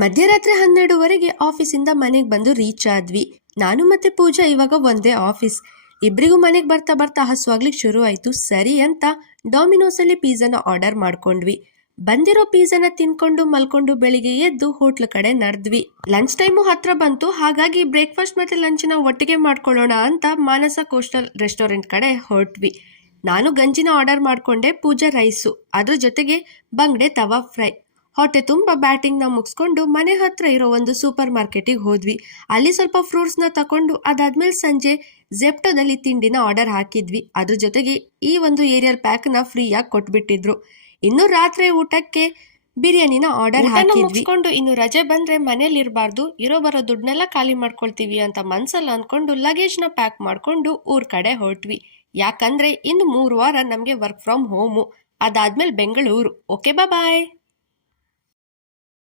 ಮಧ್ಯರಾತ್ರಿ 12ವರೆಗೆ ಆಫೀಸಿಂದ ಮನೆಗೆ ಬಂದು ರೀಚ್ ಆದ್ವಿ. ನಾನು ಮತ್ತೆ ಪೂಜಾ ಇವಾಗ ಒಂದೇ ಆಫೀಸ್. ಇಬ್ರಿಗೂ ಮನೆಗೆ ಬರ್ತಾ ಬರ್ತಾ ಹಸುವಾಗ್ಲಿಕ್ಕೆ ಶುರು ಆಯ್ತು. ಸರಿ ಅಂತ ಡಾಮಿನೋಸಲ್ಲಿ ಪಿಜ್ಜಾನ ಆರ್ಡರ್ ಮಾಡ್ಕೊಂಡ್ವಿ. ಬಂದಿರೋ ಪಿಜ್ಜಾನ ತಿನ್ಕೊಂಡು ಮಲ್ಕೊಂಡು ಬೆಳಿಗ್ಗೆ ಎದ್ದು ಹೋಟ್ಲ್ ಕಡೆ ನಡೆದ್ವಿ. ಲಂಚ್ ಟೈಮು ಹತ್ರ ಬಂತು, ಹಾಗಾಗಿ ಬ್ರೇಕ್ಫಾಸ್ಟ್ ಮತ್ತೆ ಲಂಚ್ನ ಒಟ್ಟಿಗೆ ಮಾಡ್ಕೊಳ್ಳೋಣ ಅಂತ ಮಾನಸ ಕೋಸ್ಟಲ್ ರೆಸ್ಟೋರೆಂಟ್ ಕಡೆ ಹೊರಟ್ವಿ. ನಾನು ಗಂಜಿನ ಆರ್ಡರ್ ಮಾಡ್ಕೊಂಡೆ, ಪೂಜಾ ರೈಸು, ಅದ್ರ ಜೊತೆಗೆ ಬಂಗ್ಡೆ ತವಾ ಫ್ರೈ. ಹೊಟ್ಟೆ ತುಂಬ ಬ್ಯಾಟಿಂಗ್ನ ಮುಗಿಸ್ಕೊಂಡು ಮನೆ ಹತ್ರ ಇರೋ ಒಂದು ಸೂಪರ್ ಮಾರ್ಕೆಟಿಗೆ ಹೋದ್ವಿ. ಅಲ್ಲಿ ಸ್ವಲ್ಪ ಫ್ರೂಟ್ಸ್ನ ತಗೊಂಡು ಅದಾದ್ಮೇಲೆ ಸಂಜೆ ಜೆಪ್ಟೋದಲ್ಲಿ ತಿಂಡಿನ ಆರ್ಡರ್ ಹಾಕಿದ್ವಿ. ಅದ್ರ ಜೊತೆಗೆ ಈ ಒಂದು ಏರಿಯಲ್ ಪ್ಯಾಕ್ನ ಫ್ರೀಯಾಗಿ ಕೊಟ್ಬಿಟ್ಟಿದ್ರು. ಇನ್ನು ರಾತ್ರಿ ಊಟಕ್ಕೆ ಬಿರಿಯಾನಿನ ಆರ್ಡರ್ ಮುಗಿಸ್ಕೊಂಡು ಇನ್ನು ರಜೆ ಬಂದ್ರೆ ಮನೇಲಿ ಇರಬಾರ್ದು, ಇರೋ ಬರೋ ದುಡ್ಡನ್ನೆಲ್ಲ ಖಾಲಿ ಮಾಡ್ಕೊಳ್ತೀವಿ ಅಂತ ಮನ್ಸಲ್ಲಿ ಅನ್ಕೊಂಡು ಲಗೇಜ್ನ ಪ್ಯಾಕ್ ಮಾಡ್ಕೊಂಡು ಊರ್ ಕಡೆ ಹೊರಟ್ವಿ. ಯಾಕಂದ್ರೆ ಇನ್ನು 3 ವಾರ ನಮಗೆ ವರ್ಕ್ ಫ್ರಮ್ ಹೋಮು, ಅದಾದ್ಮೇಲೆ ಬೆಂಗಳೂರು. ಓಕೆ, ಬಾಯ್.